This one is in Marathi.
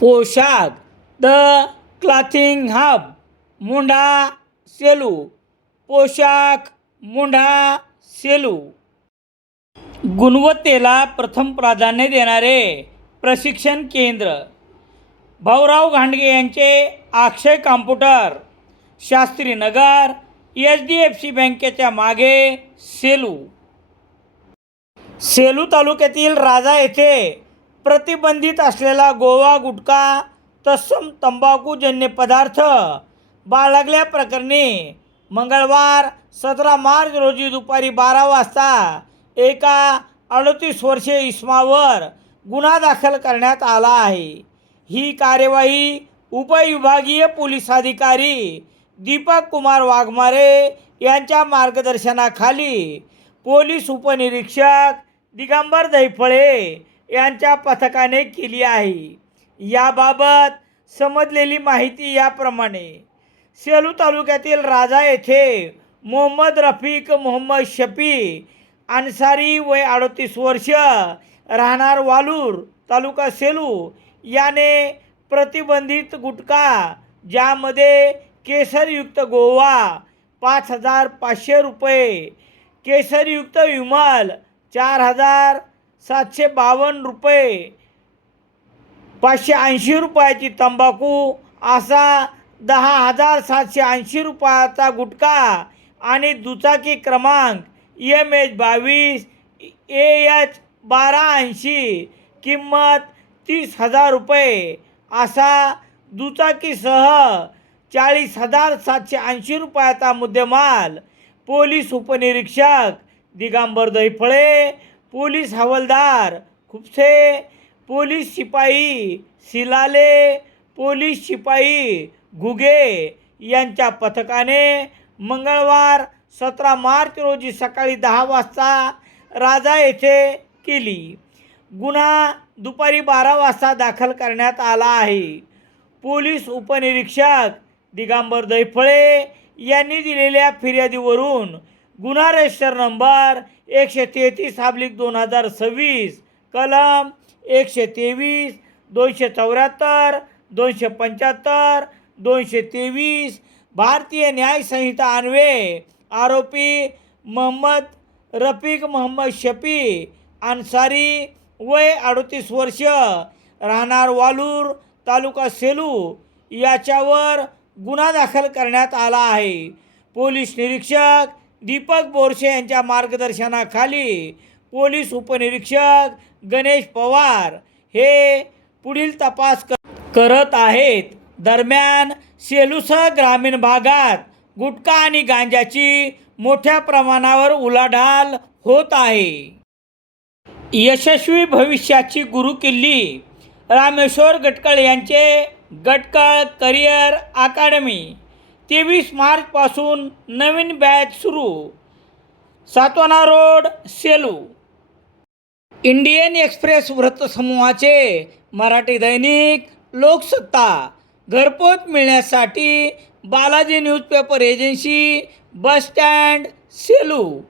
पोशाख द क्लॉथिंग हब मुंढा सेलू. पोशाख मुंढा सेलू. गुणवत्तेला प्रथम प्राधान्य देणारे प्रशिक्षण केंद्र. भाऊराव घांडगे यांचे अक्षय कॉम्प्युटर, शास्त्रीनगर, HDFC बँकेच्या मागे, सेलू. सेलू तालुक्यातील राजा येथे प्रतिबंधित असलेला गोवा गुटखा तत्सम तंबाखूजन्य पदार्थ बाळगल्याप्रकरणी मंगळवार 17 मार्च रोजी दुपारी 12 वाजता एका 38 वर्षीय इसमावर गुन्हा दाखल करण्यात आला आहे. ही कार्यवाही उपविभागीय पोलीस अधिकारी दीपक कुमार वाघमारे यांच्या मार्गदर्शनाखाली पोलीस उपनिरीक्षक दिगंबर दैफळे यांच्या पथकाने केली आहे. याबाबत समजलेली माहिती याप्रमाणे. सेलू तालुक्यातील राजा येथे मोहम्मद रफिक मोहम्मद शफी अन्सारी वय 38 वर्ष राहणार वालूर तालुका सेलू याने प्रतिबंधित गुटखा ज्यामध्ये केसरयुक्त गोवा 5,500 रुपये, केसरयुक्त विमल 4,752 रुपये, 580 रुपयाची तंबाखू असा 10,780 रुपयाचा गुटखा आणि दुचाकी क्रमांक MH22 AH 1280 किंमत 30,000 रुपये असा दुचाकीसह 40,780 रुपयाचा मुद्देमाल पोलीस उपनिरीक्षक दिगंबर दैफळे, पोलीस हवालदार खुपसे, पोलीस शिपाई सिलाले, पोलीस शिपाई घुगे यांच्या पथकाने मंगळवार 17 मार्च रोजी सकाळी 10 वाजता राजा येथे केली. गुन्हा दुपारी 12 वाजता दाखल करण्यात आला आहे. पोलीस उपनिरीक्षक दिगंबर दैफळे यांनी दिलेल्या फिर्यादीवरून गुन्हा रजिस्टर नंबर 133/2026 कलम 123, 274, 275, 223 भारतीय न्याय संहिता अन्वये आरोपी मोहम्मद रफिक मोहम्मद शफी अन्सारी वय 38 वर्ष राहणार वालूर तालुका सेलू याच्यावर गुन्हा दाखल करण्यात आला आहे. पोलीस निरीक्षक दीपक बोरसे यांच्या मार्गदर्शनाखाली पोलीस उपनिरीक्षक गणेश पवार हे पुढील तपास करत आहेत. दरम्यान सेलूसह ग्रामीण भागात गुटखा आणि गांजाची मोठ्या प्रमाणावर उलाढाल होत आहे. यशस्वी भविष्याची गुरुकिल्ली रामेश्वर गटकळ यांचे गटकळ करिअर अकादमी 23 मार्चपासून नवीन बॅच सुरू. सातवाना रोड, सेलू. इंडियन एक्सप्रेस वृत्तसमूहाचे मराठी दैनिक लोकसत्ता घरपोच मिळण्यासाठी Balaji newspaper agency, bus stand, Selu.